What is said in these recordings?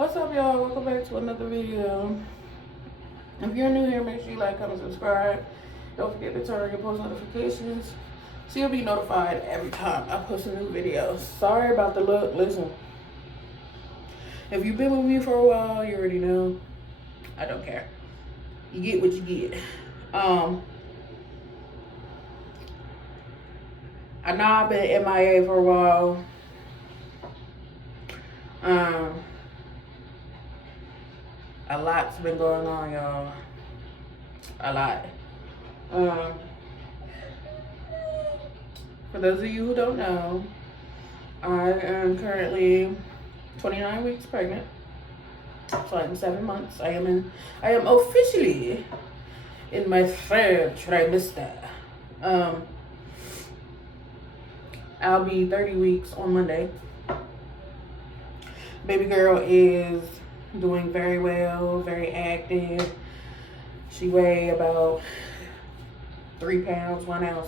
What's up, y'all? Welcome back to another video. If you're new here, make sure you like, comment, subscribe. Don't forget to turn on your post notifications so you'll be notified every time I post a new video. Sorry about the look. Listen, if you've been with me for a while, you already know I don't care. You get what you get. I know I've been MIA for a while. A lot's been going on, y'all. A lot. For those of you who don't know, I am currently 29 weeks pregnant. So in 7 months, I am officially in my third trimester. I'll be 30 weeks on Monday. Baby girl is doing very well, very active. She weighed about 3 pounds, 1 ounce.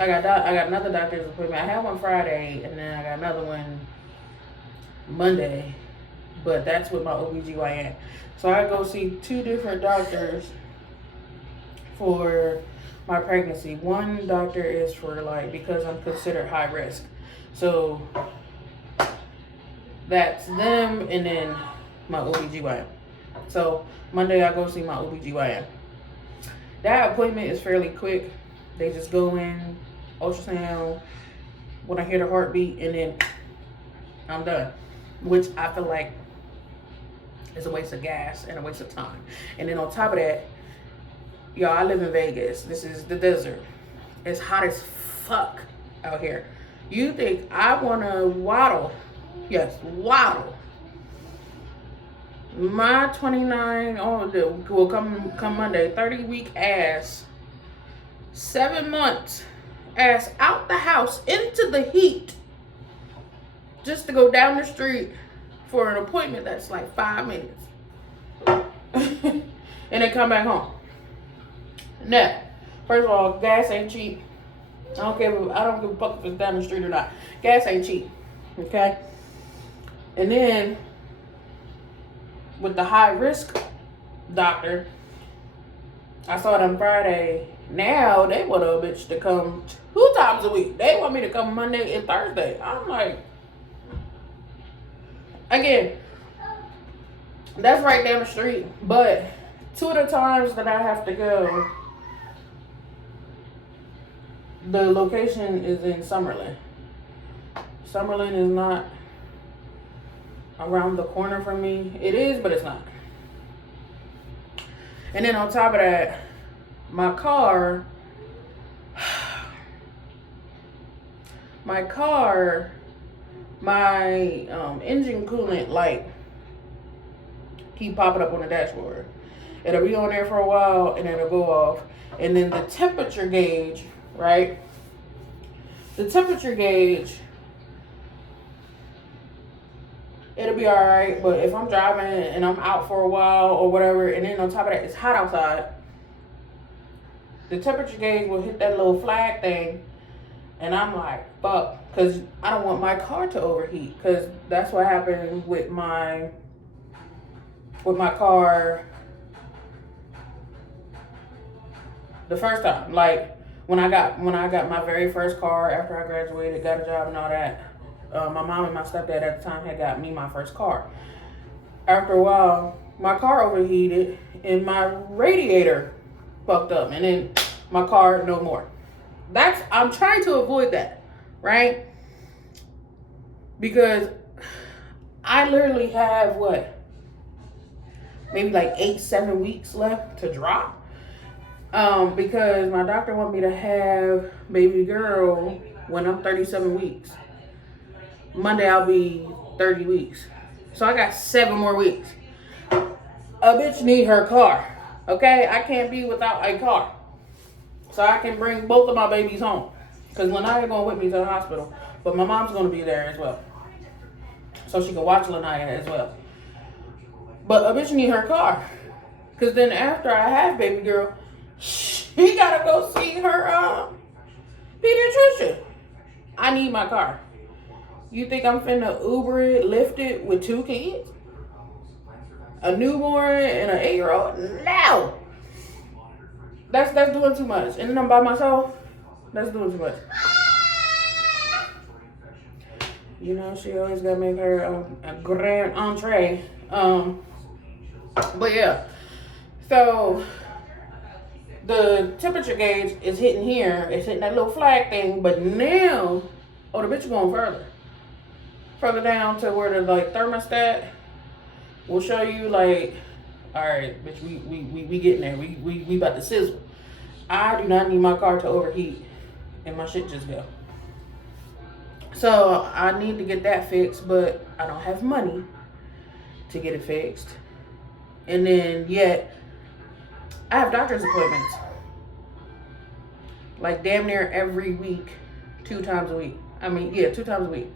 I got another doctor's appointment. I had one Friday, and then I got another one Monday, but that's with my OBGYN. So I go see 2 different doctors for my pregnancy. One doctor is for because I'm considered high risk. So that's them, and then my OBGYN. So Monday I go see my OBGYN. That appointment is fairly quick. They just go in, ultrasound, when I hear the heartbeat, and then I'm done. Which I feel like is a waste of gas and a waste of time. And then on top of that, y'all, I live in Vegas. This is the desert. It's hot as fuck out here. You think I want to waddle? Yes, waddle. My 29, will come Monday, 30-week ass, 7 months ass out the house into the heat just to go down the street for an appointment that's like 5 minutes. And then come back home. Now, first of all, gas ain't cheap. I don't give a fuck if it's down the street or not. Gas ain't cheap. Okay? And then with the high risk doctor, I saw them Friday. Now they want a bitch to come 2 times a week. They want me to come Monday and Thursday. I'm like, again, that's right down the street. But 2 of the times that I have to go, the location is in Summerlin. Summerlin is not around the corner from me. It is, but it's not. And then on top of that, my car, my engine coolant light keep popping up on the dashboard. It'll be on there for a while, and then it'll go off. And then the temperature gauge, right? The temperature gauge, it'll be all right, but if I'm driving and I'm out for a while or whatever, and then on top of that, it's hot outside, the temperature gauge will hit that little flag thing, and I'm like, fuck, because I don't want my car to overheat, because that's what happened with my car the first time. Like, when I got my very first car after I graduated, got a job and all that, my mom and my stepdad at the time had got me my first car. After a while, my car overheated and my radiator fucked up, and then my car no more. I'm trying to avoid that, right? Because I literally have maybe like 8-7 weeks left to drop. Because my doctor want me to have baby girl when I'm 37 weeks. Monday I'll be 30 weeks. So I got 7 more weeks. A bitch need her car. Okay? I can't be without a car. So I can bring both of my babies home. Because Lanaya going with me to the hospital. But my mom's going to be there as well. So she can watch Lanaya as well. But a bitch need her car. Because then after I have baby girl, she got to go see her pediatrician. I need my car. You think I'm finna Uber it, Lyft it with 2 kids? A newborn and an 8-year-old? No! That's doing too much. And then I'm by myself. That's doing too much. You know, she always gotta make her a grand entree. But yeah. So the temperature gauge is hitting here. It's hitting that little flag thing. But now, oh, the bitch is going further down to where the like thermostat will show you like, all right, bitch, we getting there. We about to sizzle. I do not need my car to overheat and my shit just go. So I need to get that fixed, but I don't have money to get it fixed. And then yet I have doctor's appointments. Like damn near every week, 2 times a week. I mean, yeah, 2 times a week.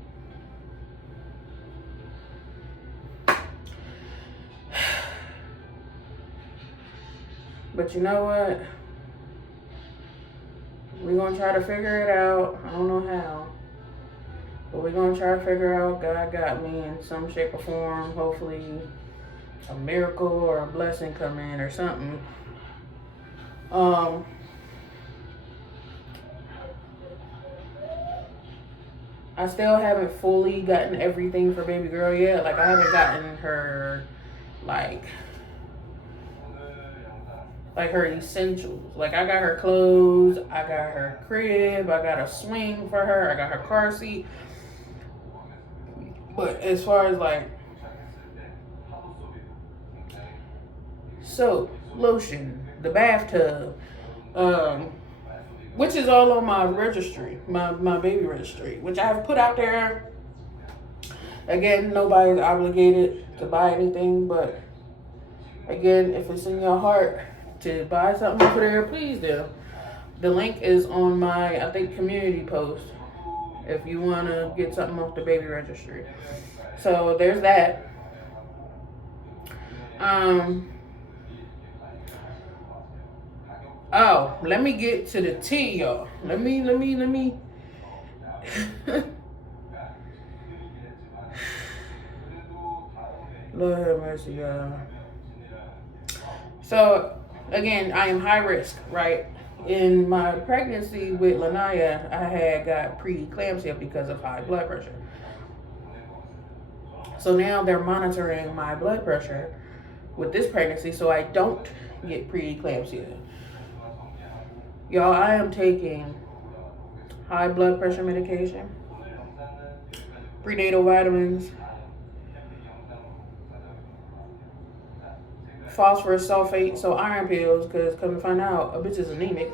But you know what? We're going to try to figure it out. I don't know how. But we're going to try to figure out God got me in some shape or form. Hopefully a miracle or a blessing come in or something. I still haven't fully gotten everything for baby girl yet. Like I haven't gotten her like her essentials. Like I got her clothes, I got her crib, I got a swing for her, I got her car seat. But as far as like soap, lotion, the bathtub, which is all on my registry, my baby registry, which I have put out there. Again, nobody's obligated to buy anything, but again, if it's in your heart to buy something over there, please do. The link is on my, I think, community post if you want to get something off the baby registry. So there's that. Oh, let me get to the tea, y'all. Let me. Lord have mercy, y'all. So, again, I am high risk, right? In my pregnancy with Lanaya, I had got preeclampsia because of high blood pressure. So now they're monitoring my blood pressure with this pregnancy so I don't get preeclampsia. Y'all, I am taking high blood pressure medication, prenatal vitamins, phosphorus sulfate, so iron pills, because come to find out, a bitch is anemic.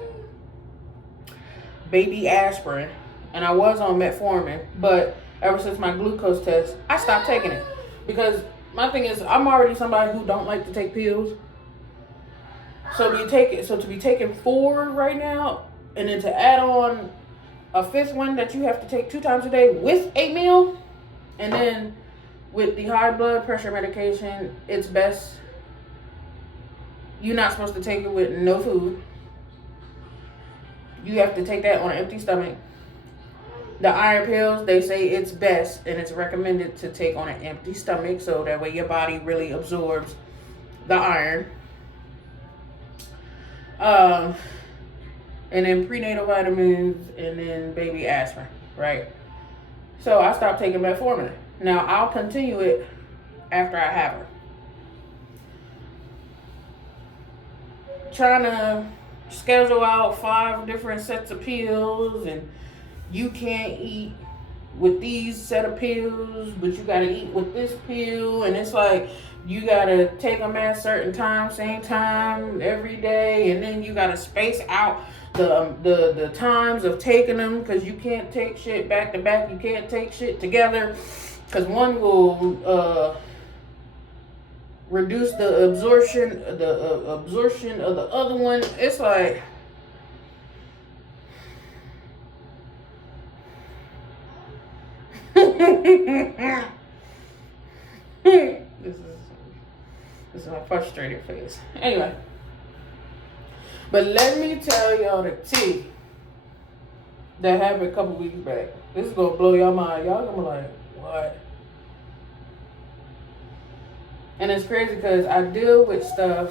Baby aspirin, and I was on metformin, but ever since my glucose test, I stopped taking it. Because my thing is, I'm already somebody who don't like to take pills. So to be taking 4 right now, and then to add on a 5th one that you have to take 2 times a day with a meal, and then with the high blood pressure medication, it's best. You're not supposed to take it with no food. You have to take that on an empty stomach. The iron pills, they say it's best and it's recommended to take on an empty stomach so that way your body really absorbs the iron. And then prenatal vitamins and then baby aspirin, right? So I stopped taking metformin. Now I'll continue it after I have her. Trying to schedule out 5 different sets of pills, and you can't eat with these set of pills, but you gotta eat with this pill, and it's like you gotta take them at a certain time, same time every day, and then you gotta space out the times of taking them, because you can't take shit back to back. You can't take shit together, because one will reduce the absorption of the other one. It's like this is my frustrated face. Anyway, but let me tell y'all the tea that happened a couple weeks back. This is gonna blow your mind. Y'all gonna be like, what? And it's crazy because I deal with stuff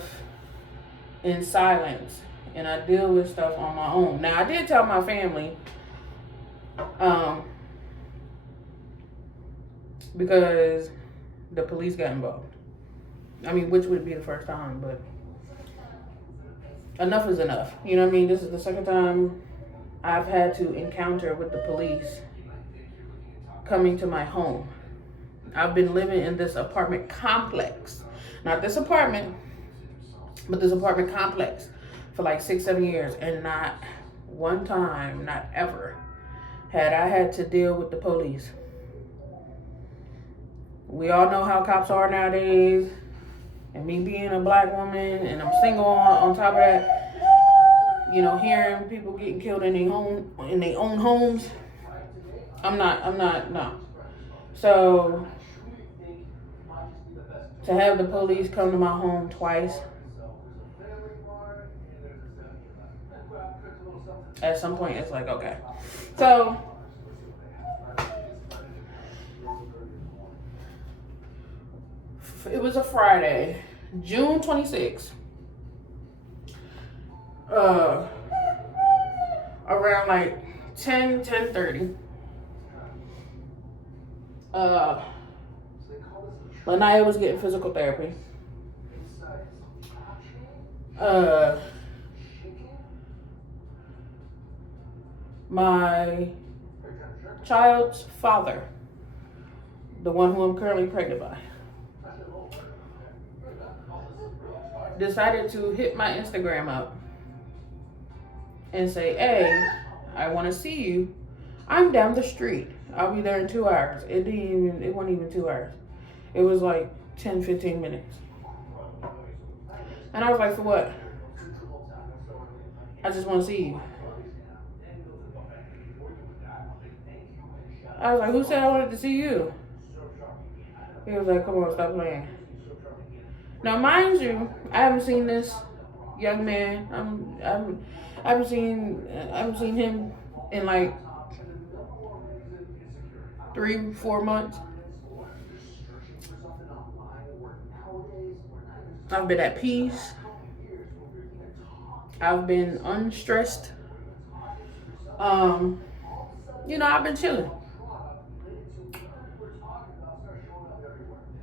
in silence and I deal with stuff on my own. Now, I did tell my family, because the police got involved. I mean, which would be the first time, but enough is enough. You know what I mean? This is the second time I've had to encounter with the police coming to my home. I've been living in this apartment complex. Not this apartment, but this apartment complex for like 6-7 years. And not one time, not ever, had I had to deal with the police. We all know how cops are nowadays. And me being a black woman and I'm single on top of that, you know, hearing people getting killed in their own homes. I'm not, no. So to have the police come to my home twice, at some point it's like, okay. So it was a Friday, June 26th. Around like 10:30. Lanaya was getting physical therapy. My child's father, the one who I'm currently pregnant by, decided to hit my Instagram up and say, hey, I want to see you. I'm down the street. I'll be there in 2 hours. It wasn't even 2 hours. It was like 10-15 minutes. And I was like, for what? I just want to see you. I was like, who said I wanted to see you? He was like, come on, stop playing. Now, mind you, I haven't seen this young man. I haven't seen him in like 3-4 months. I've been at peace. I've been unstressed. You know, I've been chilling.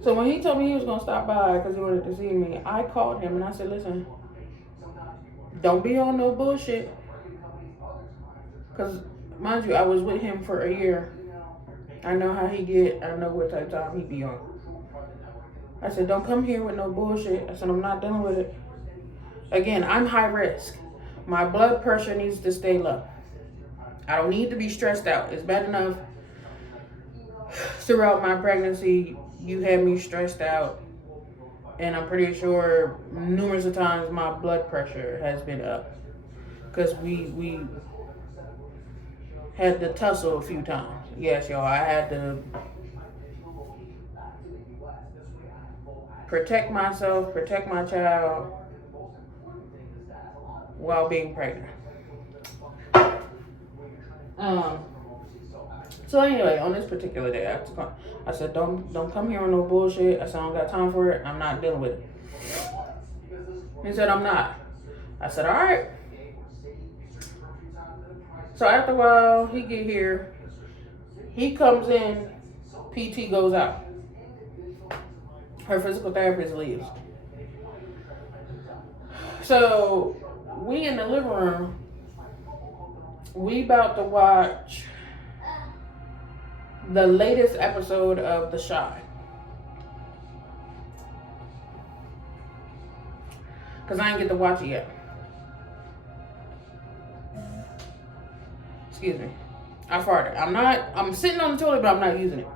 So when he told me he was gonna stop by because he wanted to see me, I called him and I said, listen, don't be on no bullshit. Because, mind you, I was with him for a year. I know how he get. I know what type of time he be on. I said, don't come here with no bullshit. I said, I'm not dealing with it. Again, I'm high risk. My blood pressure needs to stay low. I don't need to be stressed out. It's bad enough throughout my pregnancy, you had me stressed out. And I'm pretty sure numerous of times my blood pressure has been up. Because we had to tussle a few times. Yes, y'all, I had to protect myself, protect my child while being pregnant. So anyway, on this particular day, I said, don't come here on no bullshit. I said, I don't got time for it. I'm not dealing with it. He said, I'm not. I said, all right. So after a while, he get here. He comes in. PT goes out. Her physical therapist leaves. So we in the living room. We about to watch the latest episode of The Chi. Because I didn't get to watch it yet. Excuse me. I farted. I'm sitting on the toilet, but I'm not using it.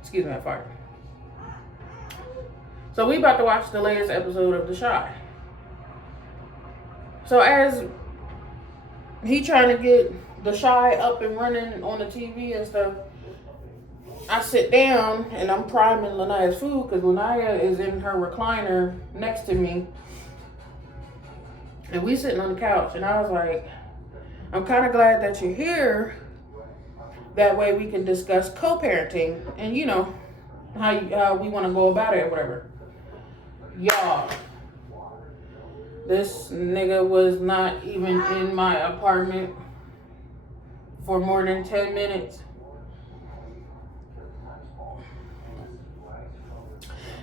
Excuse me, I farted. So we about to watch the latest episode of The Chi. So as he trying to get The Chi up and running on the TV and stuff, I sit down and I'm priming Lanaya's food because Lanaya is in her recliner next to me. And we sitting on the couch and I was like, I'm kind of glad that you're here That way we can discuss co-parenting and, you know, how we want to go about it or whatever. Y'all, this nigga was not even in my apartment for more than 10 minutes.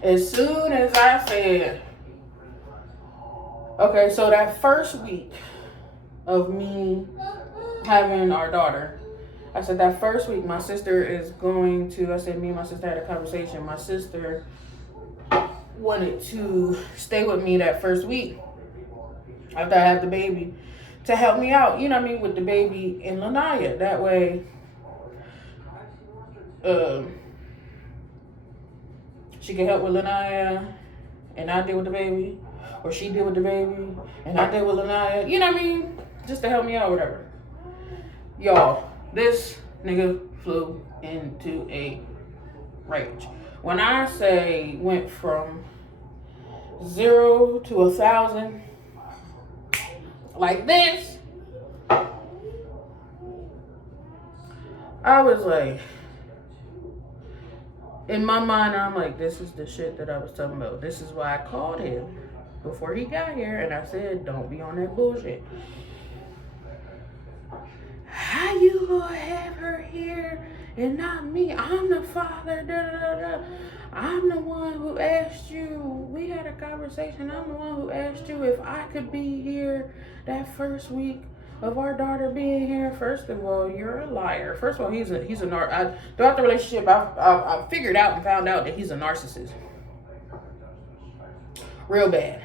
As soon as I said, okay, so that first week of me having our daughter, I said that first week my sister is going to, I said me and my sister had a conversation. My sister wanted to stay with me that first week after I had the baby to help me out, you know what I mean, with the baby in Lanaya. That way, she can help with Lanaya and I deal with the baby, or she deal with the baby and I deal with Lanaya, you know what I mean, just to help me out, whatever. Y'all, this nigga flew into a rage. When I say went from 0 to 1,000 like this, I was like, in my mind, I'm like, this is the shit that I was talking about. This is why I called him before he got here, and I said, don't be on that bullshit. How you gonna have her here and not me? I'm the father, da da da da. I'm the one who asked you. We had a conversation. I'm the one who asked you if I could be here that first week of our daughter being here. First of all, you're a liar. First of all, he's a throughout the relationship, I figured out and found out that he's a narcissist. Real bad.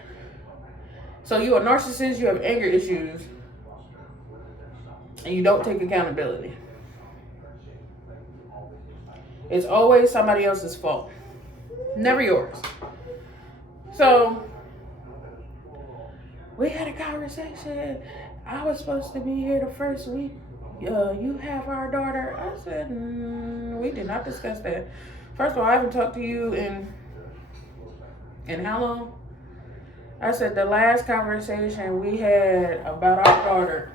So you're a narcissist, you have anger issues, and you don't take accountability. It's always somebody else's fault, never yours. So we had a conversation. I was supposed to be here the first week. You have our daughter. I said, we did not discuss that. First of all, I haven't talked to you in how long? I said the last conversation we had about our daughter.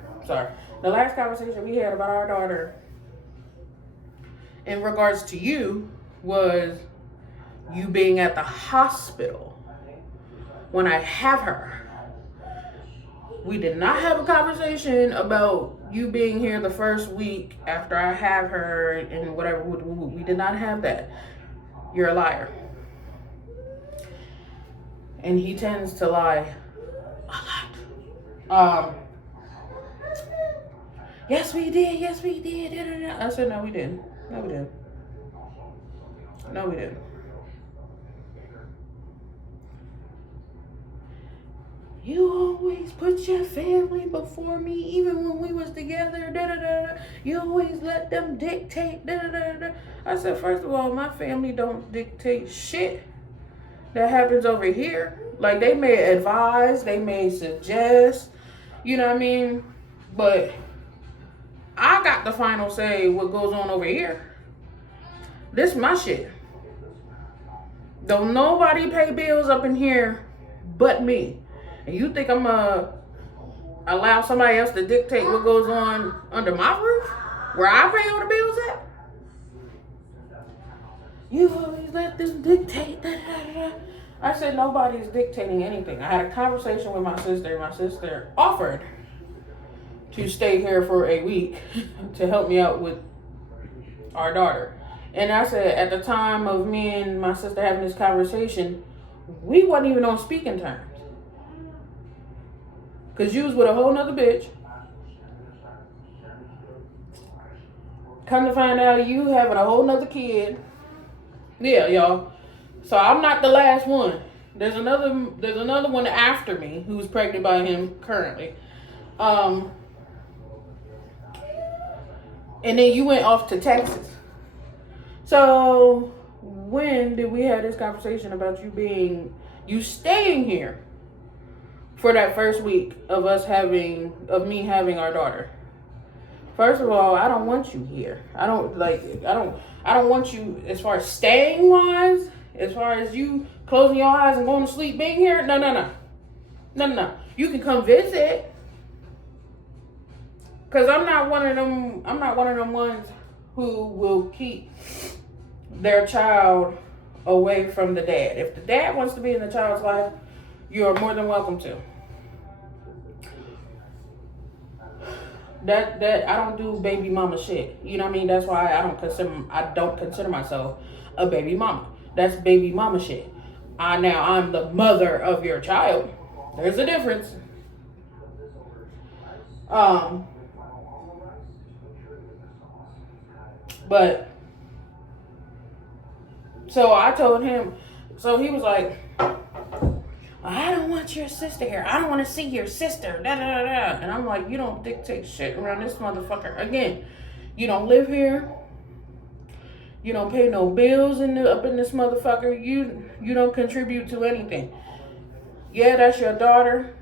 The last conversation we had about our daughter in regards to you was you being at the hospital when I have her. We did not have a conversation about you being here the first week after I have her and whatever. We did not have that. You're a liar. And he tends to lie a lot. Yes, we did. Yes, we did. I said, no, we didn't. No, we didn't. No, we didn't. You always put your family before me, even when we was together. You always let them dictate. I said, first of all, my family don't dictate shit that happens over here. Like, they may advise, they may suggest, you know what I mean? But I got the final say what goes on over here. This my shit. Don't nobody pay bills up in here but me. And you think I'm gonna allow somebody else to dictate what goes on under my roof? Where I pay all the bills at? You always let them dictate. I said nobody's dictating anything. I had a conversation with my sister. My sister offered to stay here for a week to help me out with our daughter. And I said, at the time of me and my sister having this conversation, we wasn't even on speaking terms. Because you was with a whole nother bitch. Come to find out you having a whole nother kid. Yeah, y'all. So I'm not the last one. There's another one after me who's pregnant by him currently. And then you went off to Texas. So when did we have this conversation about you staying here for that first week of me having our daughter? First of all, I don't want you here. I don't want you as far as staying wise, as far as you closing your eyes and going to sleep being here. No. You can come visit. Cause I'm not one of them ones who will keep their child away from the dad. If the dad wants to be in the child's life, you are more than welcome to. That I don't do baby mama shit. You know what I mean? That's why I don't consider myself a baby mama. That's baby mama shit. I'm the mother of your child. There's a difference. But so I told him. So he was like, I don't want your sister here. I don't want to see your sister. Da, da, da, da. And I'm like, you don't dictate shit around this motherfucker. Again, you don't live here. You don't pay no bills up in this motherfucker. You don't contribute to anything. Yeah, that's your daughter.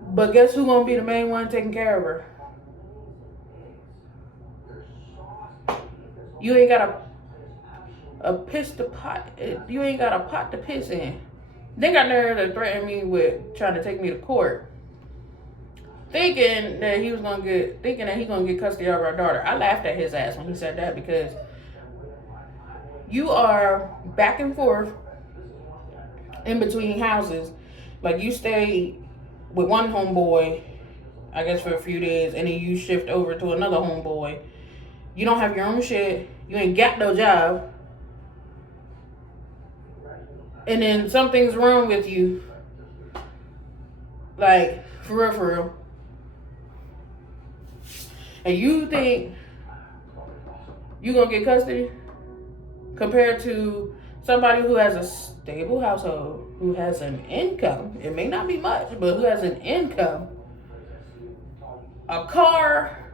But guess who's gonna be the main one taking care of her? You ain't got a piss to pot. You ain't got a pot to piss in. They got nerve to threaten me with trying to take me to court, thinking that he gonna get custody of our daughter. I laughed at his ass when he said that, because you are back and forth in between houses. Like, you stay with one homeboy, I guess, for a few days, and then you shift over to another homeboy. You don't have your own shit. You ain't got no job. And then something's wrong with you. Like, for real. And you think you gonna get custody compared to somebody who has a stable household, who has an income. It may not be much, but who has an income, a car.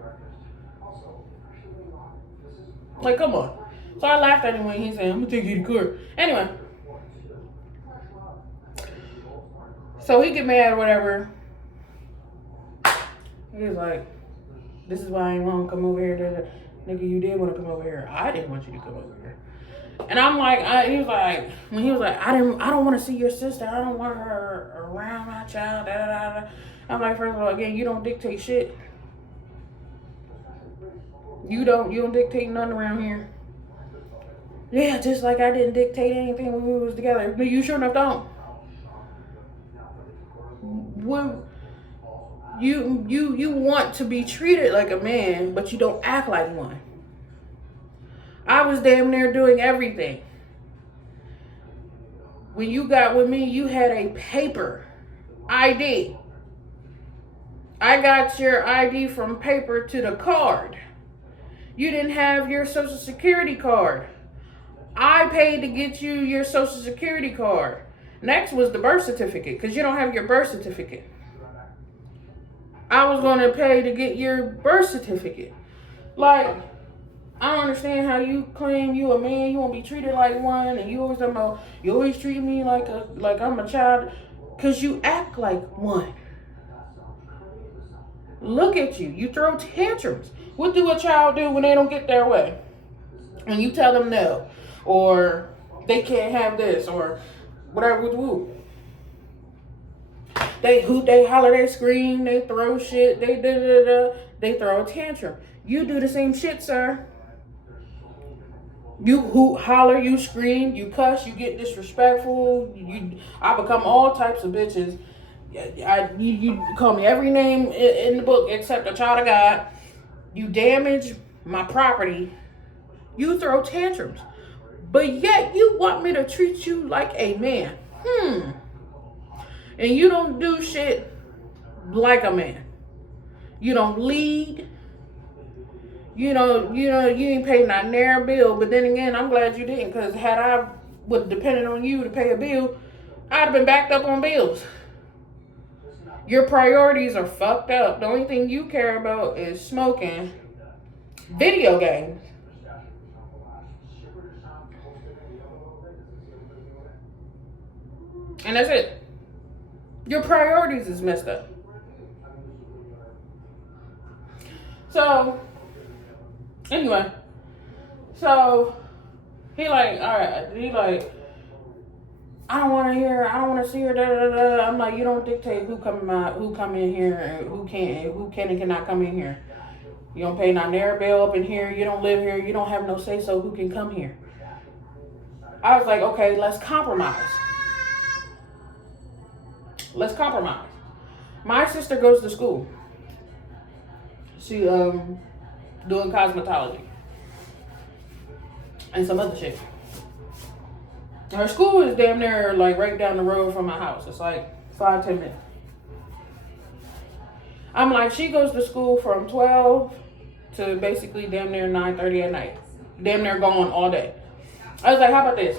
Like, come on. So I laughed at him when he said, I'm gonna take you to court. Anyway. So he get mad or whatever. He was like, this is why I ain't want to come over here. Nigga, you did want to come over here. I didn't want you to come over here. And I'm like, he was like, I don't want to see your sister. I don't want her around my child. Da, da, da, da. I'm like, first of all, again, you don't dictate shit. You don't dictate nothing around here. Yeah, just like I didn't dictate anything when we was together. But you sure enough don't. Well, you want to be treated like a man, but you don't act like one. I was damn near doing everything. When you got with me, you had a paper ID. I got your ID from paper to the card. You didn't have your social security card. I paid to get you your social security card. Next was the birth certificate, because you don't have your birth certificate. I was going to pay to get your birth certificate. Like, I don't understand how you claim you a man, you won't be treated like one, and you always treat me like I'm a child, because you act like one. Look at you. You throw tantrums. What do a child do when they don't get their way? When you tell them no, or they can't have this, or whatever. They hoot, they holler, they scream, they throw shit, they throw a tantrum. You do the same shit, sir. You hoot, holler, you scream, you cuss, you get disrespectful. I become all types of bitches. You call me every name in the book except a child of God. You damage my property. You throw tantrums. But yet you want me to treat you like a man. And you don't do shit like a man. You don't lead. You ain't paid not near bill. But then again, I'm glad you didn't, because had I would depended on you to pay a bill, I'd have been backed up on bills. Your priorities are fucked up. The only thing you care about is smoking, video games. And that's it. Your priorities is messed up. So, anyway. So, he like, all right. He like, I don't want to see her, da, da, da. I'm like, you don't dictate who come in here and who can and cannot come in here. You don't pay no nair bill up in here. You don't live here. You don't have no say so who can come here. I was like, okay, let's compromise. Let's compromise. My sister goes to school. She doing cosmetology and some other shit. Her school is damn near like right down the road from my house. It's like 5-10 minutes. I'm like, she goes to school from 12 to basically damn near 9:30 at night. Damn near gone all day. I was like, how about this?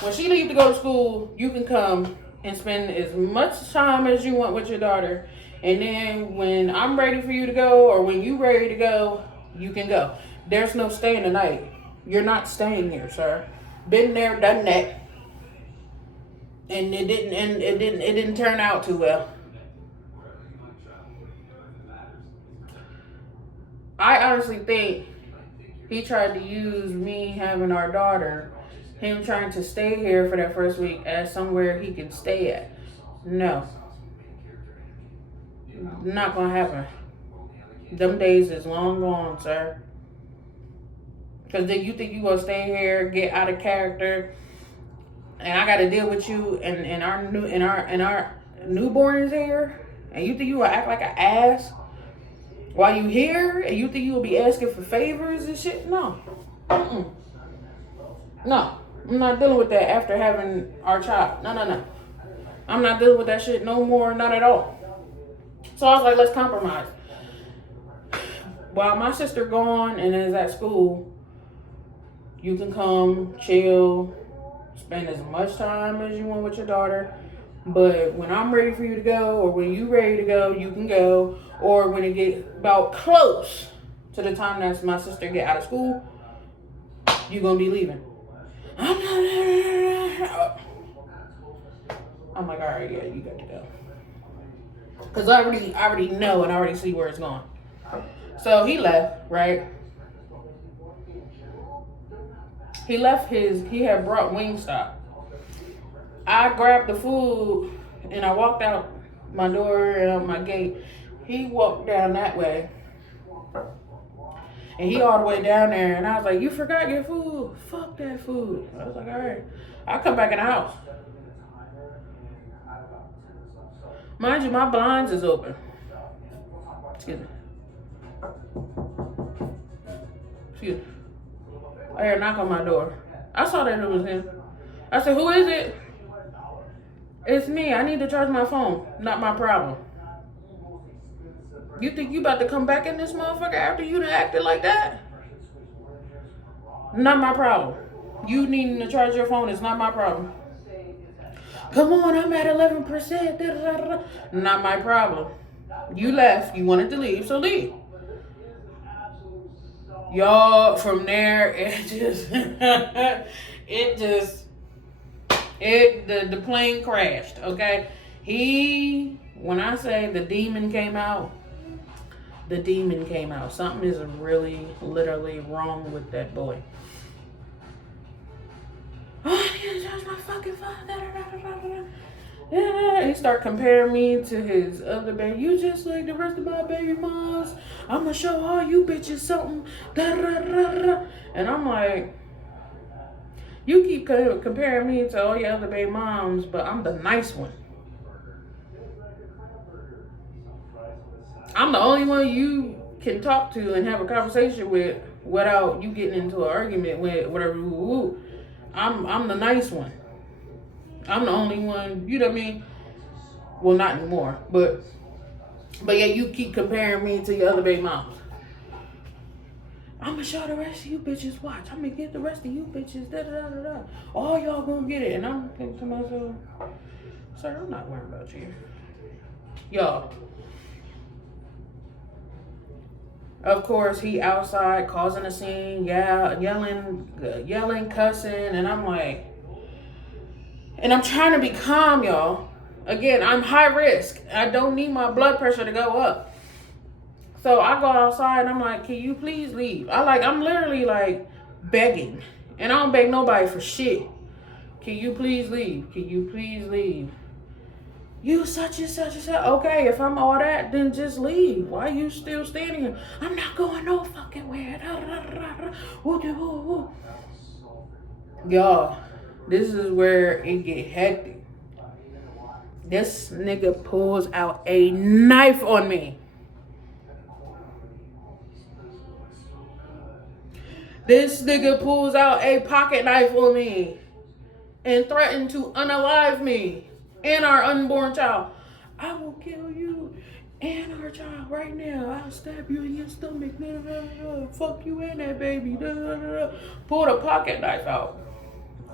When she leaves to go to school, you can come and spend as much time as you want with your daughter. And then when I'm ready for you to go, or when you ready to go, you can go. There's no staying the night. You're not staying here, sir. Been there, done that. And it didn't turn out too well. I honestly think he tried to use me having our daughter, him trying to stay here for that first week, as somewhere he can stay at. No. Not gonna happen. Them days is long gone, sir. Because then you think you gonna stay here, get out of character, and I gotta deal with you and our newborns here, and you think you gonna act like an ass while you here, and you think you will be asking for favors and shit? No. No. I'm not dealing with that after having our child. No. I'm not dealing with that shit no more, not at all. So I was like, let's compromise. While my sister gone and is at school, you can come, chill, spend as much time as you want with your daughter. But when I'm ready for you to go, or when you ready to go, you can go. Or when it get about close to the time that my sister get out of school, you gonna be leaving. I'm like, all right, yeah, you got to go. Because I already know and I already see where it's going. So he left, right? He had brought Wingstop. I grabbed the food and I walked out my door and out my gate. He walked down that way. And he all the way down there. And I was like, you forgot your food. Fuck that food. I was like, all right. I'll come back in the house. Mind you, my blinds is open. Excuse me. I heard a knock on my door. I saw that it was him. I said, who is it? It's me. I need to charge my phone. Not my problem. You think you about to come back in this motherfucker after you done acted like that? Not my problem. You needing to charge your phone is not my problem. Come on, I'm at 11%. Not my problem. You left. You wanted to leave, so leave. Y'all, from there, the plane crashed, okay? When I say the demon came out, Something is really, literally wrong with that boy. Oh, I need to charge my fucking phone. He start comparing me to his other baby. You just like the rest of my baby moms. I'm gonna show all you bitches something. And I'm like, you keep comparing me to all your other baby moms, but I'm the nice one. I'm the only one you can talk to and have a conversation with without you getting into an argument with whatever. I'm the nice one. I'm the only one, you know what I mean? Well, not anymore, but yeah, you keep comparing me to your other baby moms. I'm gonna show the rest of you bitches, watch. I'm gonna get the rest of you bitches, all y'all gonna get it. And I'm thinking to myself, sir, I'm not worried about you. Y'all. Of course, he outside causing a scene, yelling, cussing, and I'm like, and I'm trying to be calm, y'all. Again, I'm high risk. I don't need my blood pressure to go up. So I go outside and I'm like, can you please leave? I'm literally like begging. And I don't beg nobody for shit. Can you please leave? Can you please leave? You such and such and such. Okay, if I'm all that, then just leave. Why you still standing here? I'm not going no fucking where. Y'all, this is where it get hectic. This nigga pulls out a knife on me. This nigga pulls out a pocket knife on me and threatened to unalive me and our unborn child. I will kill you and our child right now. I'll stab you in your stomach. Fuck you and that baby. Pulled a pocket knife out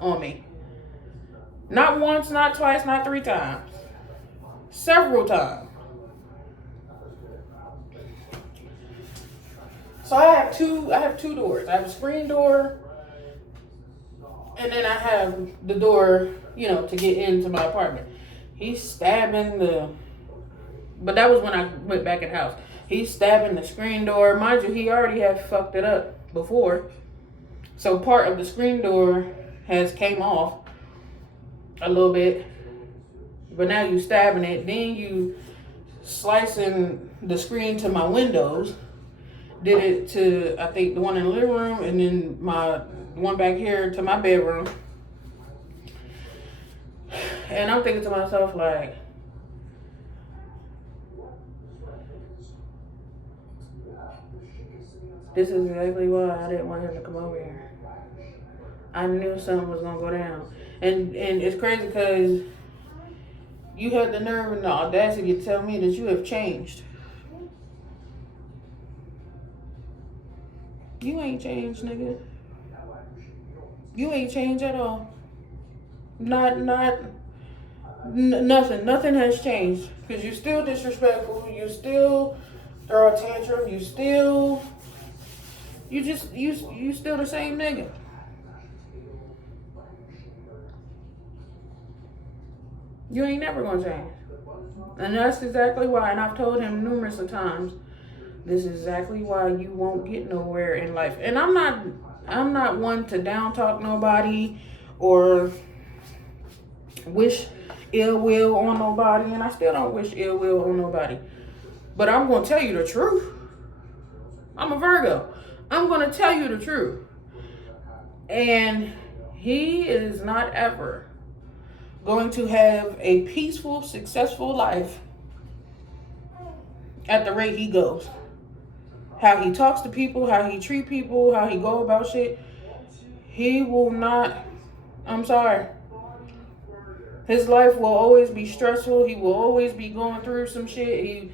on me. Not once, not twice, not 3 times. Several times. So I have two doors. I have a screen door, and then I have the door, to get into my apartment. He's stabbing but that was when I went back in the house. He's stabbing the screen door. Mind you, he already had fucked it up before. So part of the screen door has came off a little bit. But now you stabbing it. Then you slicing the screen to my windows. Did it to, I think, the one in the living room, and then my one back here to my bedroom. And I'm thinking to myself, like, this is exactly why I didn't want him to come over here. I knew something was gonna go down. And it's crazy because you had the nerve and the audacity to tell me that you have changed. You ain't changed, nigga. You ain't changed at all. Nothing. Nothing has changed. Because you're still disrespectful. You still throw a tantrum. You still the same nigga. You ain't never gonna change. And that's exactly why, and I've told him numerous of times, this is exactly why you won't get nowhere in life. And I'm not one to down talk nobody or wish ill will on nobody, and I still don't wish ill will on nobody. But I'm gonna tell you the truth. I'm a Virgo. I'm gonna tell you the truth. And he is not ever going to have a peaceful, successful life at the rate he goes. How he talks to people, how he treat people, how he go about shit. He will not, I'm sorry. His life will always be stressful. He will always be going through some shit.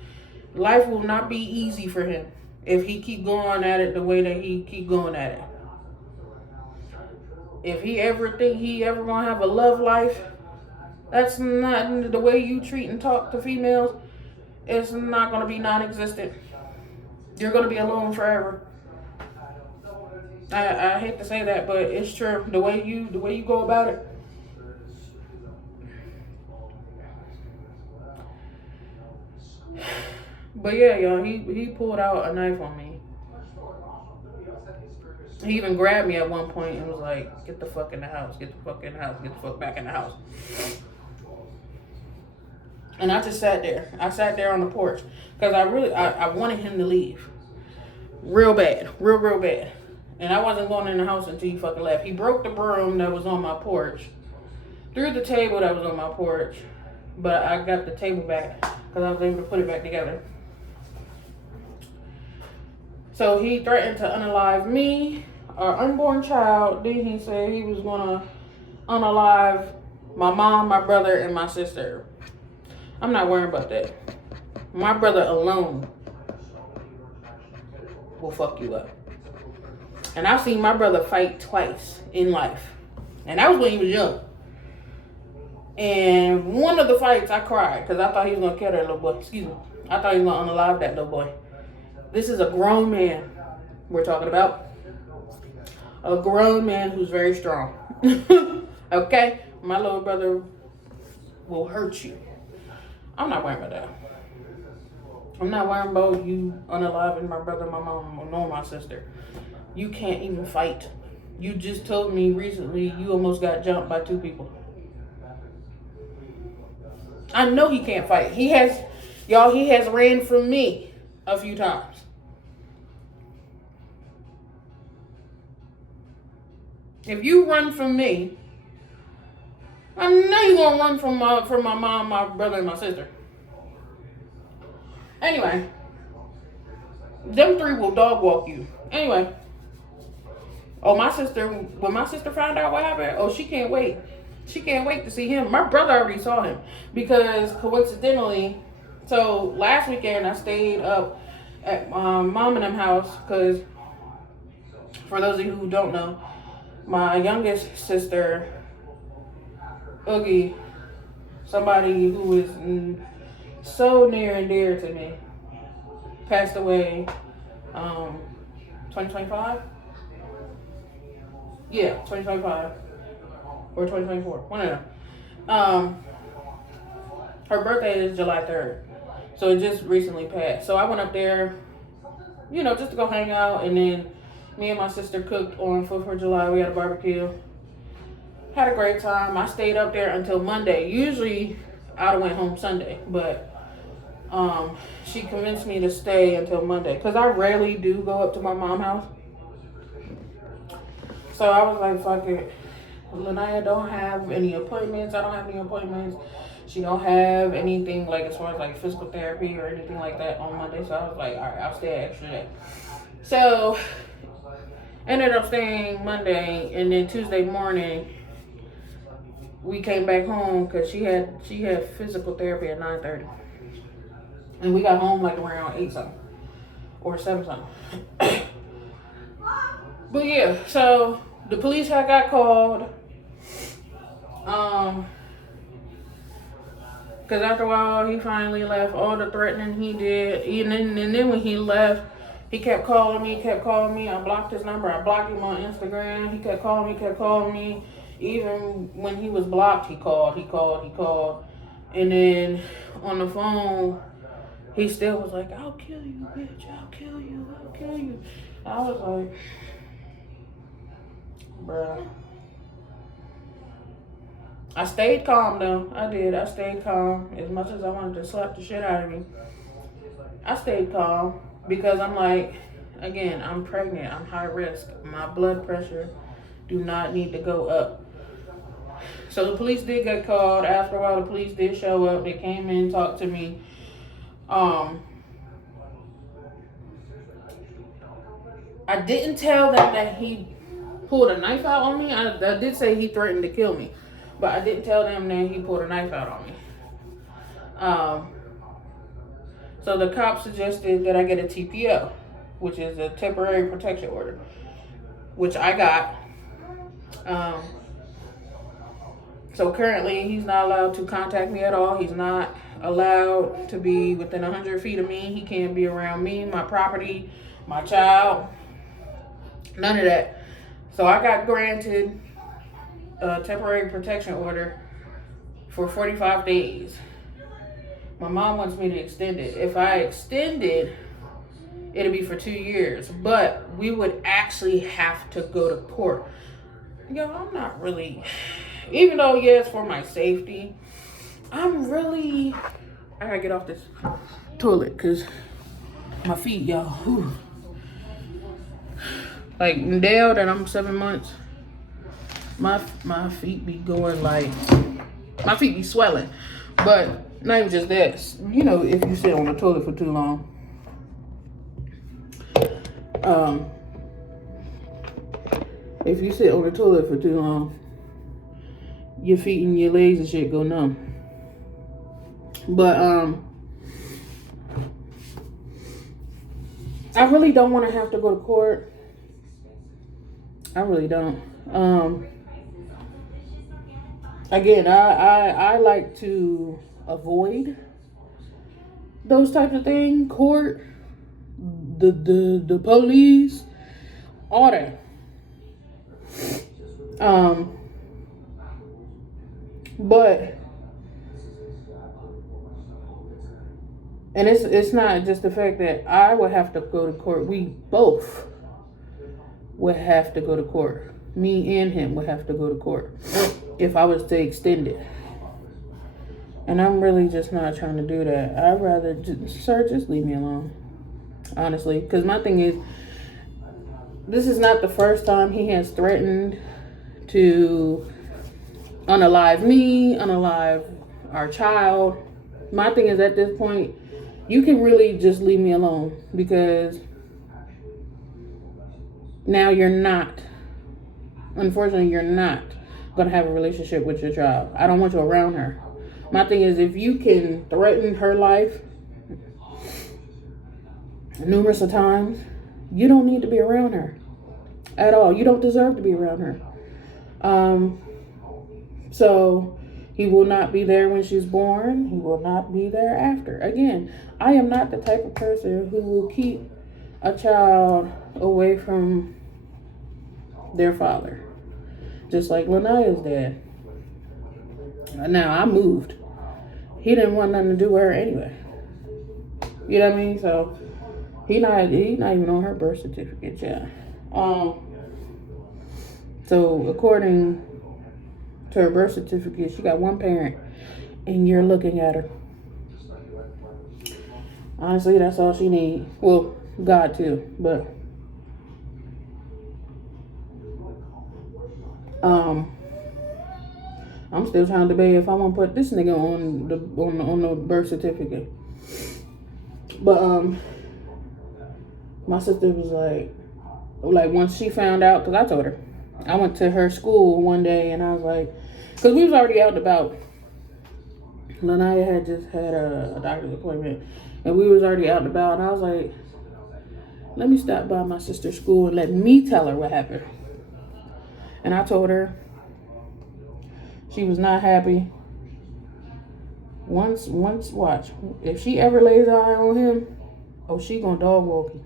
Life will not be easy for him if he keep going at it the way that he keep going at it. If he ever think he ever gonna have a love life, that's not the way you treat and talk to females. It's not gonna be non-existent. You're gonna be alone forever. I hate to say that, but it's true. The way you go about it. But yeah, y'all, he pulled out a knife on me. He even grabbed me at one point and was like, "Get the fuck in the house. Get the fuck in the house. Get the fuck back in the house." And I just sat there. I sat there on the porch because I wanted him to leave. Real bad. Real bad. And I wasn't going in the house until he fucking left. He broke the broom that was on my porch. Threw the table that was on my porch. But I got the table back because I was able to put it back together. So he threatened to unalive me, our unborn child. Then he said he was going to unalive my mom, my brother, and my sister. I'm not worrying about that. My brother alone will fuck you up. And I've seen my brother fight twice in life. And that was when he was young. And one of the fights I cried because I thought he was going to kill that little boy. Excuse me. I thought he was going to unalive that little boy. This is a grown man we're talking about. A grown man who's very strong. Okay? My little brother will hurt you. I'm not worrying about that. I'm not worrying about you unaliving my brother, my mom, nor my sister. You can't even fight. You just told me recently you almost got jumped by 2 people. I know he can't fight. He has ran from me a few times. If you run from me, I know you're gonna run from my mom, my brother, and my sister. Anyway, them three will dog walk you. Anyway. Oh, my sister, when my sister found out what happened, oh, she can't wait. She can't wait to see him. My brother already saw him because coincidentally, so last weekend I stayed up at mom and them house because for those of you who don't know, my youngest sister, Oogie, somebody who is so near and dear to me, passed away 2025? Yeah, 2025 or 2024, one of them. Her birthday is July 3rd, so it just recently passed. So I went up there, just to go hang out, and then me and my sister cooked on 4th of July. We had a barbecue. Had a great time. I stayed up there until Monday. Usually I'd have went home Sunday, but she convinced me to stay until Monday because I rarely do go up to my mom's house. So I was like, fuck it. Lanaya don't have any appointments. I don't have any appointments. She don't have anything like as far as like physical therapy or anything like that on Monday. So I was like, all right, I'll stay an extra day. So ended up staying Monday, and then Tuesday morning we came back home because she had physical therapy at 9:30, and we got home like around 8 something or 7 something. But yeah, so the police had got called. Because after a while, he finally left. All the threatening he did. And then when he left, he kept calling me. I blocked his number. I blocked him on Instagram. He kept calling me. Even when he was blocked, he called. And then on the phone, he still was like, I'll kill you, bitch. I'll kill you. I was like, bruh. I stayed calm though. I did. I stayed calm as much as I wanted to slap the shit out of me. I stayed calm because I'm like, again, I'm pregnant. I'm high risk. My blood pressure do not need to go up. So the police did get called. After a while, the police did show up. They came in, talked to me. I didn't tell them that he pulled a knife out on me. I did say he threatened to kill me, but I didn't tell them that he pulled a knife out on me. So the cop suggested that I get a TPO, which is a temporary protection order, which I got. So currently he's not allowed to contact me at all. He's not allowed to be within 100 feet of me. He can't be around me, my property, my child, none of that. So I got granted a temporary protection order for 45 days. My mom wants me to extend it. If I extend it, it'll be for 2 years, but we would actually have to go to court. I'm not really, even though, yeah, it's for my safety, I gotta get off this toilet because my feet, y'all, whew. Like, now that I'm 7 months, my feet be going like, my feet be swelling. But not even just that, if you sit on the toilet for too long. If you sit on the toilet for too long, your feet and your legs and shit go numb. But I really don't want to have to go to court. I really don't. Again, I like to avoid those types of things. Court, the police, all that. But and it's not just the fact that I would have to go to court. We both would have to go to court. Me and him would have to go to court if I was to extend it. And I'm really just not trying to do that. I'd rather, sir, just leave me alone. Honestly. Because my thing is, this is not the first time he has threatened to unalive me, unalive our child. My thing is, at this point, you can really just leave me alone, because now unfortunately, you're not going to have a relationship with your child. I don't want you around her. My thing is, if you can threaten her life numerous of times, you don't need to be around her at all. You don't deserve to be around her. So he will not be there when she's born. He will not be there after. Again, I am not the type of person who will keep a child away from their father. Just like Lanaya's dad. Now, I moved. He didn't want nothing to do with her anyway. You know what I mean? So he not even on her birth certificate yet. So according to her birth certificate, she got one parent, and you're looking at her. Honestly, that's all she needs. Well, God too, but I'm still trying to debate if I want to put this nigga on the birth certificate. But my sister was like once she found out, because I told her, I went to her school one day and I was like, because we was already out and about. Lanaya had just had a doctor's appointment and we was already out and about, and I was like, let me stop by my sister's school and let me tell her what happened. And I told her she was not happy. Once watch. If she ever lays her eye on him, she gonna dog walk him.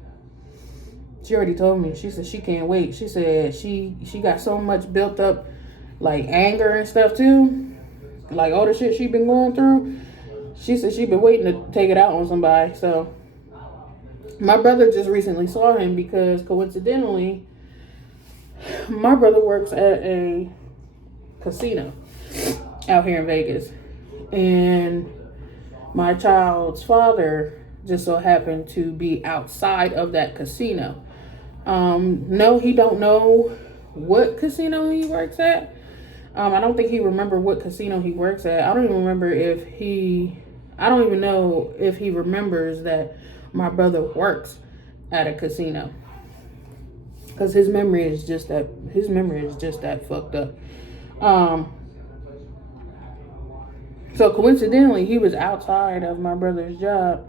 She already told me. She said she can't wait. She said she got so much built up, like anger and stuff too. Like all the shit she been going through. She said she been waiting to take it out on somebody. So my brother just recently saw him because coincidentally, my brother works at a casino out here in Vegas. And my child's father just so happened to be outside of that casino. No, he don't know what casino he works at. I don't think he remember what casino he works at. I don't even know if he remembers that my brother works at a casino. Because his memory is just that fucked up. So coincidentally, he was outside of my brother's job,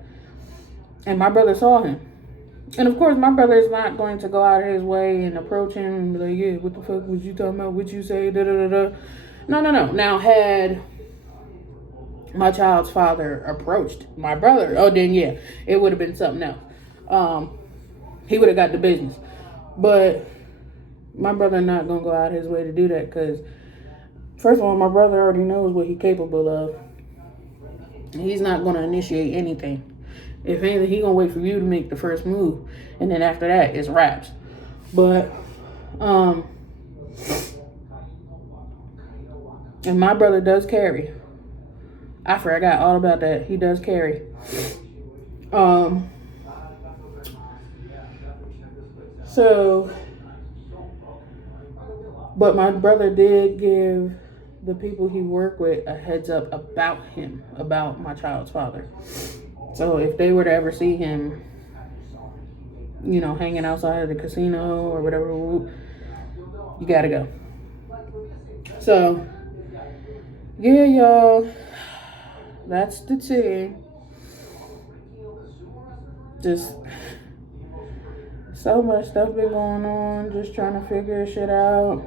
and my brother saw him. And of course, my brother is not going to go out of his way and approach him and be like, yeah, what the fuck was you talking about? What you say? Da da da da. No. Now, had my child's father approached my brother, then yeah, it would have been something else. He would have got the business. But my brother not gonna go out his way to do that, because first of all, my brother already knows what he's capable of. He's not going to initiate anything. If anything, he's going to wait for you to make the first move. And then after that, it's wraps. But, and my brother does carry. I forgot all about that. He does carry. But my brother did give the people he worked with a heads up about my child's father. So if they were to ever see him, hanging outside of the casino or whatever, you gotta go. So, yeah, y'all, that's the tea. Just so much stuff been going on, just trying to figure shit out.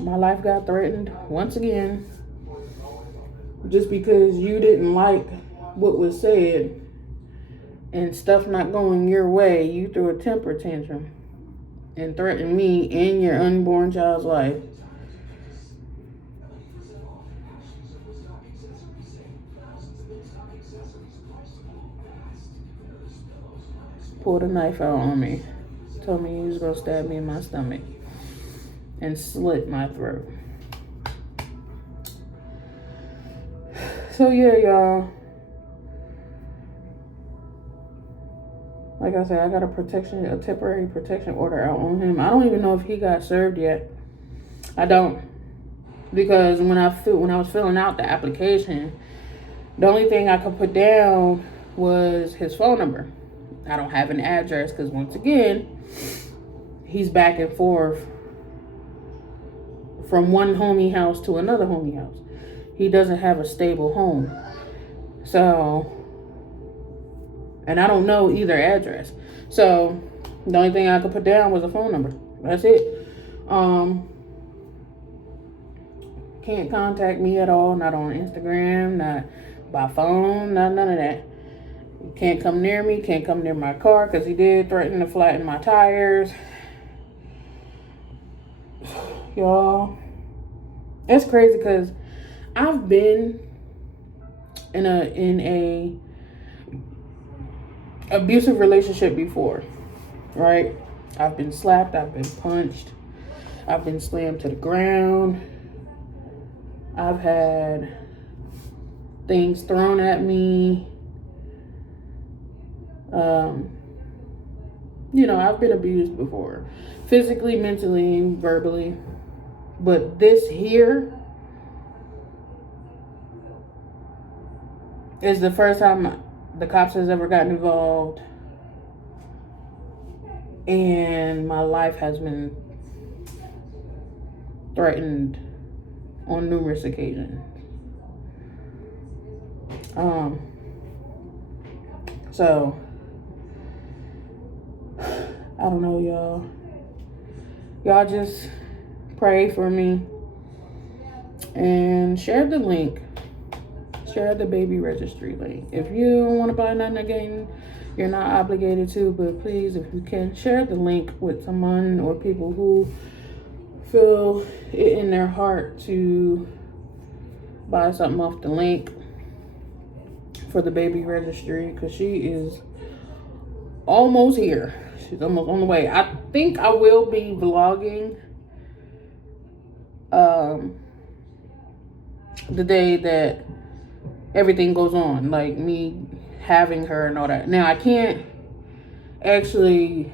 My life got threatened once again, just because you didn't like what was said and stuff not going your way. You threw a temper tantrum and threatened me and your unborn child's life. Pulled a knife out on me. Told me he was going to stab me in my stomach and slit my throat. So yeah, y'all. Like I said, I got a temporary protection order out on him. I don't even know if he got served yet. I don't, because when I was filling out the application, the only thing I could put down was his phone number. I don't have an address because once again, he's back and forth from one homie house to another homie house. He doesn't have a stable home. So, and I don't know either address. So the only thing I could put down was a phone number. That's it. Can't contact me at all. Not on Instagram, not by phone, none of that. Can't come near me, can't come near my car because he did threaten to flatten my tires. Y'all, it's crazy because I've been in a abusive relationship before, right? I've been slapped, I've been punched, I've been slammed to the ground, I've had things thrown at me. I've been abused before, physically, mentally, verbally, but this here is the first time the cops has ever gotten involved, and my life has been threatened on numerous occasions. So I don't know, y'all. Y'all just pray for me and share the link. Share the baby registry link. If you don't want to buy nothing again, you're not obligated to, but please, if you can, share the link with someone or people who feel it in their heart to buy something off the link for the baby registry, because she is almost here. She's almost on the way. I think I will be vlogging the day that everything goes on, like me having her and all that. Now I can't actually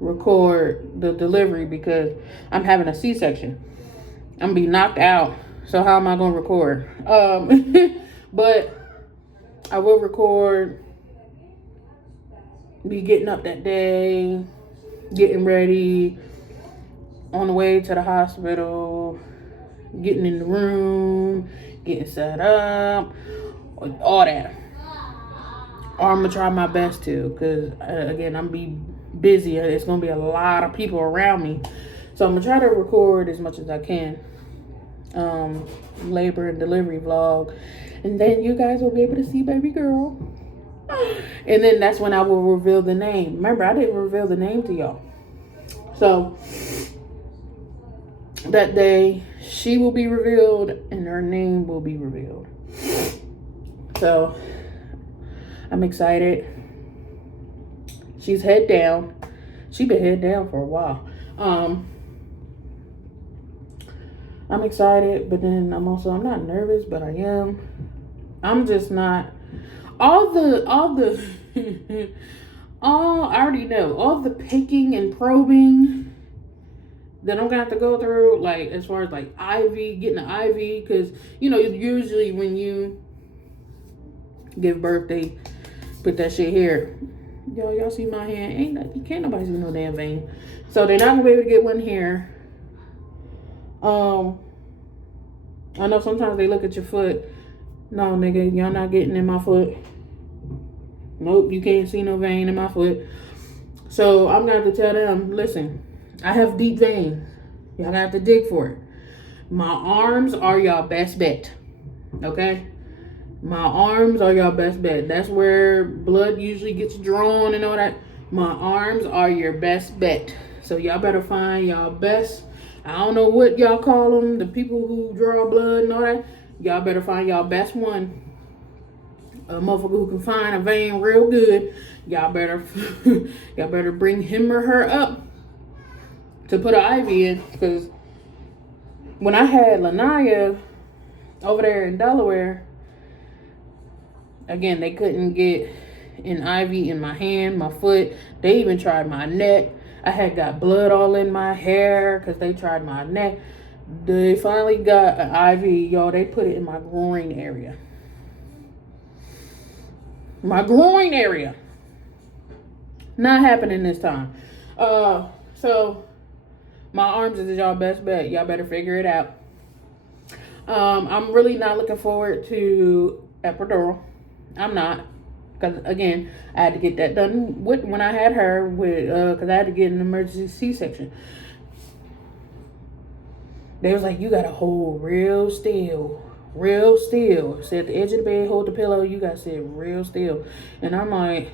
record the delivery because I'm having a C-section. I'm gonna be knocked out. So how am I gonna record? But I will record me getting up that day, getting ready, on the way to the hospital, getting in the room, getting set up, all that. Or I'm gonna try my best to, because again, I'm gonna be busy. It's gonna be a lot of people around me, so I'm gonna try to record as much as I can. Labor and delivery vlog, and then you guys will be able to see baby girl, and then that's when I will reveal the name. Remember, I didn't reveal the name to y'all, so that day she will be revealed and her name will be revealed. So I'm excited. She's head down. She been head down for a while. I'm excited, but then I'm not nervous, but I am. I'm just not. I already know all the picking and probing that I'm gonna have to go through, like as far as like IV, getting an IV, because usually when you give birth, they put that shit here. Y'all see my hand? Can't nobody see no damn vein. So they're not gonna be able to get one here. I know sometimes they look at your foot. No, nigga, y'all not getting in my foot. Nope, you can't see no vein in my foot. So I'm gonna have to tell them, listen, I have deep veins. Y'all gonna have to dig for it. My arms are y'all best bet. Okay? My arms are y'all best bet. That's where blood usually gets drawn and all that. My arms are your best bet. So y'all better find y'all best. I don't know what y'all call them, the people who draw blood and all that. Y'all better find y'all best one. A motherfucker who can find a vein real good. Y'all better bring him or her up to put an IV in. Because when I had Lanaya over there in Delaware, Again, they couldn't get an IV in my hand, my foot. They even tried my neck. I had got blood all in my hair because they tried my neck. They finally got an IV, y'all. They put it in my groin area. My groin area. Not happening this time. So my arms is y'all best bet. Y'all better figure it out. I'm really not looking forward to epidural. I'm not. Because, again, I had to get that done when I had her, because I had to get an emergency C-section. They was like, you got to hold real still. Real still. Sit at the edge of the bed, hold the pillow. You got to sit real still. And I'm like,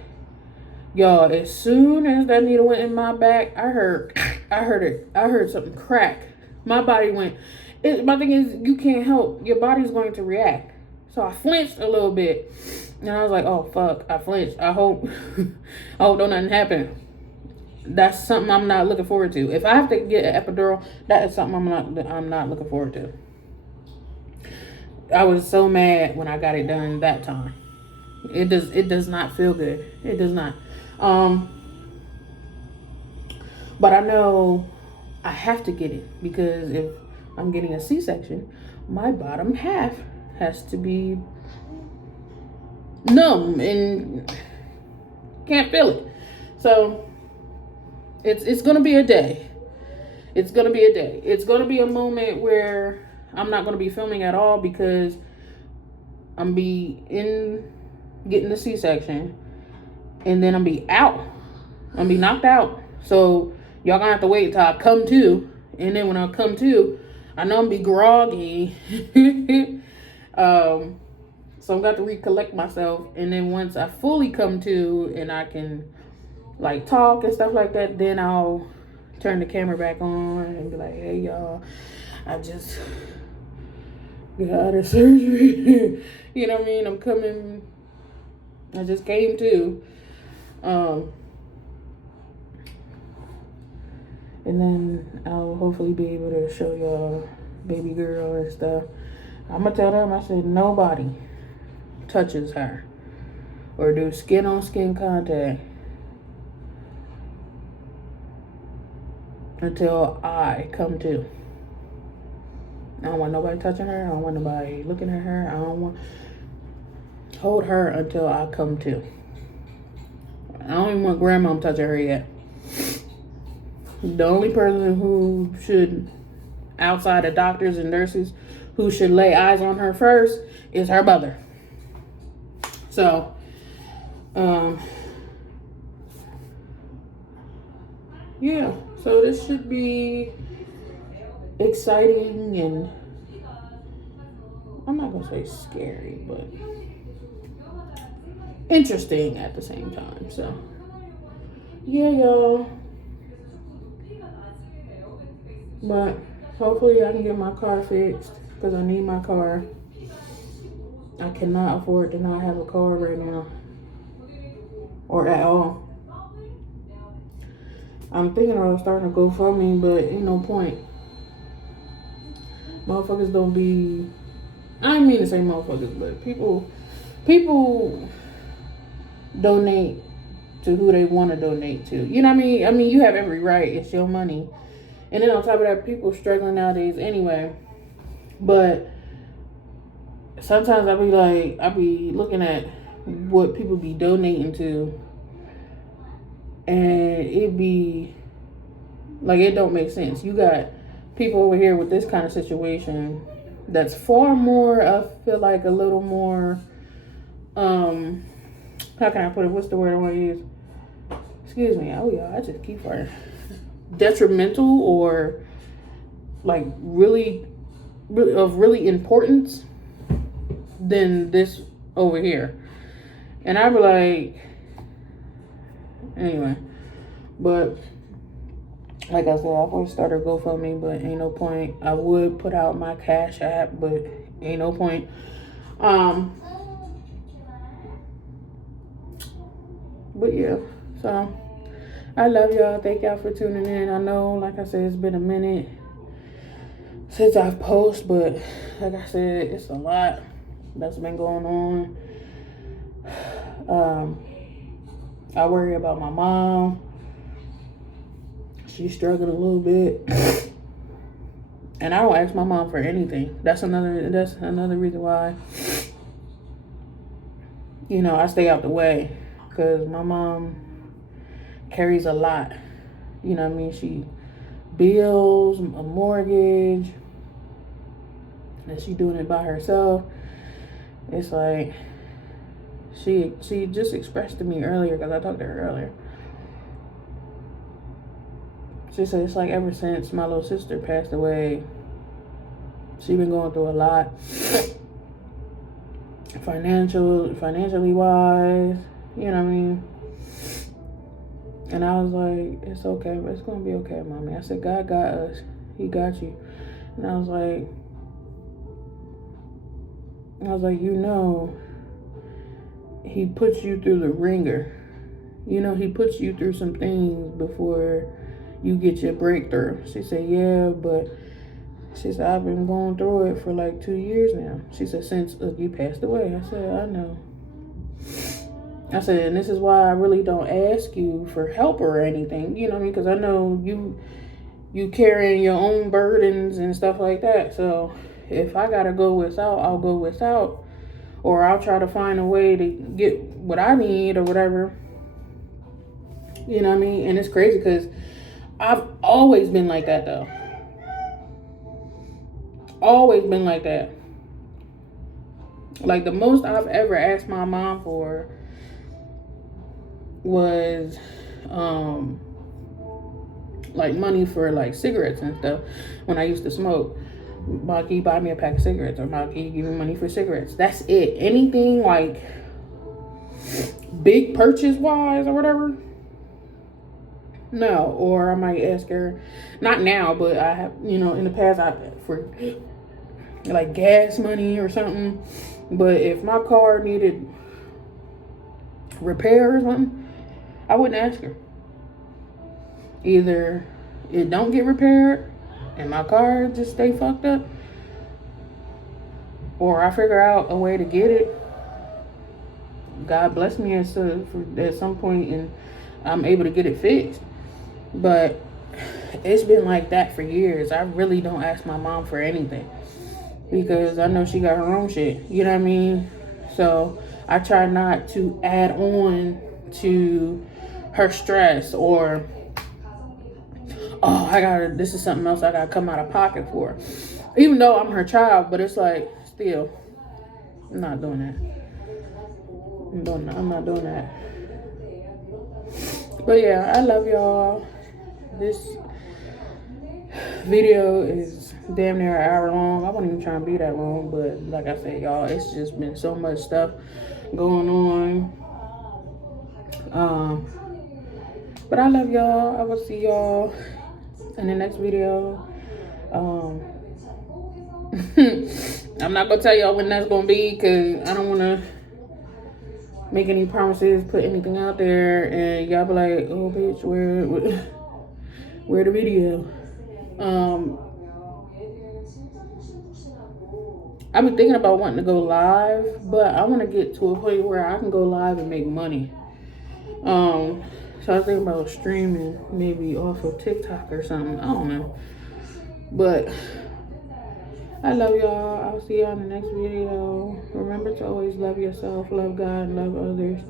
y'all, as soon as that needle went in my back, I heard it. I heard something crack. My body went. My thing is, you can't help. Your body's going to react. So I flinched a little bit. And I was like, oh, fuck. I flinched. I hope don't nothing happen. That's something I'm not looking forward to. If I have to get an epidural, that is something I'm not looking forward to. I was so mad when I got it done that time. It does not feel good. It does not. But I know I have to get it because if I'm getting a C-section, my bottom half has to be numb and can't feel it. So it's gonna be a day. It's gonna be a day. It's gonna be a moment where I'm not gonna be filming at all because I'm getting the C-section, and then I'm be out. I'm be knocked out. So y'all gonna have to wait till I come to, and then when I come to, I know I'm be groggy. So I'm got to recollect myself, and then once I fully come to and I can like talk and stuff like that, then I'll turn the camera back on and be like, hey y'all, I just got out of surgery. You know what I mean? I'm coming. I just came to. And then I'll hopefully be able to show y'all baby girl and stuff. I'm gonna tell them, I said, nobody touches her or do skin on skin contact until I come to. I don't want nobody touching her. I don't want nobody looking at her. I don't want hold her until I come to. I don't even want grandma touching her yet. The only person who should, outside of doctors and nurses, who should lay eyes on her first is her mother. So, yeah. So this should be exciting and I'm not gonna say scary, but interesting at the same time. So, yeah, y'all. But hopefully I can get my car fixed because I need my car. I cannot afford to not have a car right now. Or at all. I'm thinking about starting to GoFundMe, but ain't no point. Motherfuckers don't be... I didn't mean to say motherfuckers, but people donate to who they want to donate to. You know what I mean? I mean, you have every right. It's your money. And then on top of that, people struggling nowadays anyway. But sometimes I be looking at what people be donating to, and it be like, it don't make sense. You got people over here with this kind of situation that's far more, I feel like a little more, how can I put it? What's the word I want to use? Excuse me. Oh yeah, I just keep farting. Detrimental or like really of really importance than this over here. And I be like, anyway, but like I said, I've always started GoFundMe, but ain't no point. I would put out my Cash App, but ain't no point. But yeah, so I love y'all. Thank y'all for tuning in. I know, like I said, it's been a minute since I've posted, but like I said, it's a lot that's been going on. I worry about my mom. She's struggling a little bit. And I don't ask my mom for anything. That's another reason why, you know, I stay out the way. Because my mom carries a lot. You know what I mean? She bills, a mortgage, and she doing it by herself. It's like, she just expressed to me earlier, because I talked to her earlier. She said it's like ever since my little sister passed away, she been going through a lot, financially wise, you know what I mean? And I was like, it's okay, but it's gonna be okay, mommy. I said, God got us. He got you. And I was like, you know, he puts you through the ringer. You know, he puts you through some things before you get your breakthrough. She said, yeah, but she said, I've been going through it for like 2 years now. She said, since you passed away. I said, I know. I said, and this is why I really don't ask you for help or anything. You know what I mean? Because I know you carrying your own burdens and stuff like that. So if I got to go without, I'll go without. Or I'll try to find a way to get what I need or whatever. You know what I mean? And it's crazy because I've always been like that, though. Always been like that. Like, the most I've ever asked my mom for was like money for like cigarettes and stuff when I used to smoke. Mom, can you buy me a pack of cigarettes? Or Mom, can you give me money for cigarettes? That's it. Anything like big purchase wise or whatever, no. Or I might ask her, not now, but I have, you know, in the past, for like gas money or something. But if my car needed repair or something, I wouldn't ask her. Either it don't get repaired and my car just stay fucked up, or I figure out a way to get it. God bless me at some point and I'm able to get it fixed. But it's been like that for years. I really don't ask my mom for anything because I know she got her own shit. You know what I mean? So I try not to add on to her stress or, oh, this is something else I gotta come out of pocket for. Even though I'm her child, but it's like, still, I'm not doing that. I'm not doing that. But yeah, I love y'all. This video is damn near an hour long. I wasn't even trying to be that long, but like I said, y'all, it's just been so much stuff going on. But I love y'all. I will see y'all in the next video. I'm not gonna tell y'all when that's gonna be because I don't want to make any promises, put anything out there, and y'all be like, oh bitch, where the video? I've been thinking about wanting to go live, but I want to get to a point where I can go live and make money. So I was thinking about streaming, maybe off of TikTok or something. I don't know. But I love y'all. I'll see y'all in the next video. Remember to always love yourself, love God, and love others.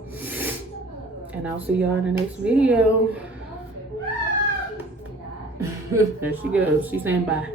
And I'll see y'all in the next video. There she goes. She's saying bye.